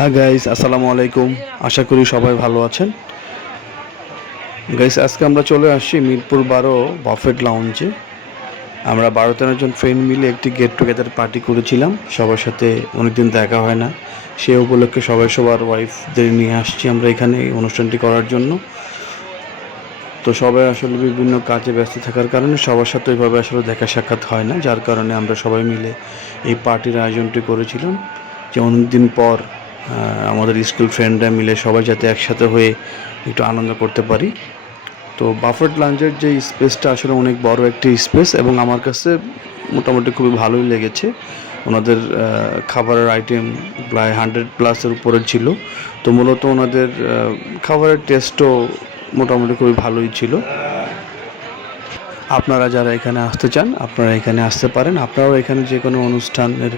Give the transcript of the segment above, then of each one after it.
হ্যাঁ গাইস আসসালামু আলাইকুম। আশা করি সবাই ভালো আছেন। গাইস আজকে আমরা চলে আসছি মিরপুর বারো বাফেট লাউঞ্জে আমরা বারো তেরো জন ফ্রেন্ড মিলে একটি গেট টুগেদার পার্টি করেছিলাম। সবার সাথে অনেকদিন দেখা হয় না। সে উপলক্ষে সবাই সবার ওয়াইফদের নিয়ে আসছি আমরা এখানে অনুষ্ঠানটি করার জন্য। তো সবাই আসলে বিভিন্ন কাজে ব্যস্ত থাকার কারণে সবার সাথে ওইভাবে আসলে দেখা সাক্ষাৎ হয় না। যার কারণে আমরা সবাই মিলে এই পার্টির আয়োজনটি করেছিলাম। যে অনেকদিন পর আমাদের স্কুল ফ্রেন্ডরা মিলে সবাই যাতে একসাথে হয়ে একটু আনন্দ করতে পারি। তো বাফেট লাঞ্চের যে স্পেসটা আসলে অনেক বড় একটি স্পেস এবং আমার কাছে মোটামুটি খুবই ভালোই লেগেছে। ওনাদের খাবারের আইটেম প্রায় হান্ড্রেড প্লাসের উপরে ছিল। তো মূলত ওনাদের খাবারের টেস্টও মোটামুটি খুবই ভালোই ছিল। আপনারা যারা এখানে আসতে চান, আপনারা এখানে আসতে পারেন। আপনারাও এখানে যে কোনো অনুষ্ঠানের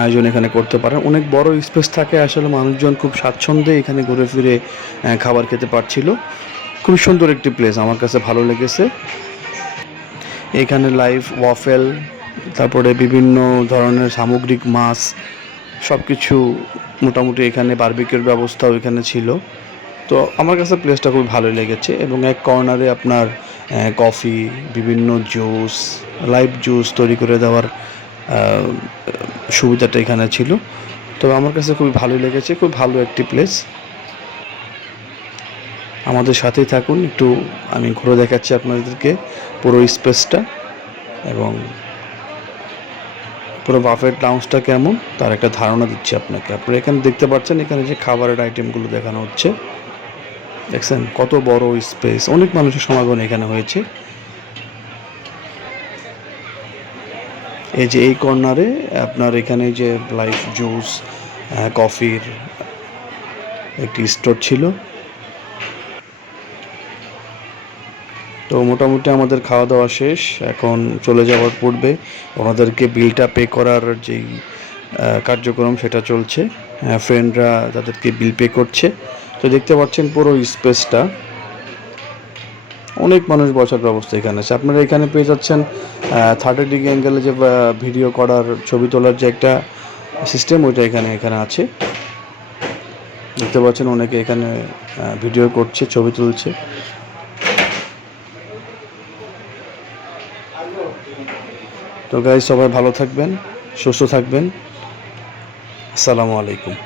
আয়োজন এখানে করতে পারেন। অনেক বড় স্পেস থাকে, আসলে মানুষজন খুব স্বাচ্ছন্দ্যে এখানে ঘুরে ফিরে খাবার খেতে পারছিল। খুব সুন্দর একটি প্লেস আমার কাছে ভালো লেগেছে। এখানে লাইভ ওয়াফেল তারপরে বিভিন্ন ধরনের সামগ্রিক মাছ সব কিছু মোটামুটি এখানে বার্বিকের ব্যবস্থাও এখানে ছিল। তো আমার কাছে প্লেসটা খুব ভালোই লেগেছে এবং এক কর্নারে আপনার কফি, বিভিন্ন জুস, লাইভ জুস তৈরি করে দেওয়ার সুবিধাটা এখানে ছিল। তো আমার কাছে খুবই ভালোই লেগেছে, খুব ভালো একটি প্লেস আমাদের সাথেই থাকুন, একটু আমি ঘুরে দেখাচ্ছি আপনাদেরকে পুরো স্পেসটা এবং পুরো বাফেট লাউন্সটা কেমন, তার একটা ধারণা দিচ্ছি আপনাকে। আপনারা এখানে দেখতে পাচ্ছেন, এখানে যে খাবারের আইটেমগুলো দেখানো হচ্ছে। দেখছেন? কত বড় স্পেস অনেক মানুষের সমাগম এখানে হয়েছে। এই যে এই কর্নারে আপনার এখানে যে লাইফ জুস কফির একটি স্টোর ছিল। তো মোটামুটি আমাদের খাওয়া দাওয়া শেষ। এখন চলে যাওয়ার পূর্বে ওনাদেরকে বিলটা পে করার যেই কার্যক্রম সেটা চলছে। ফ্রেন্ডরা তাদেরকে বিল পে করছে। তো দেখতে পাচ্ছেন পুরো স্পেসটা। অনেক মানুষ বসার ব্যবস্থা এখানে আছে। আপনারা এখানে পেয়ে যাচ্ছেন থার্টি ডিগ্রি অ্যাঙ্গেলে যে ভিডিও করার, ছবি তোলার যে একটা সিস্টেম ওইটা এখানে এখানে আছে। দেখতে পাচ্ছেন অনেকে এখানে ভিডিও করছে, ছবি তুলছে। তো গাইজ সবাই ভালো থাকবেন, সুস্থ থাকবেন। আসসালামু আলাইকুম।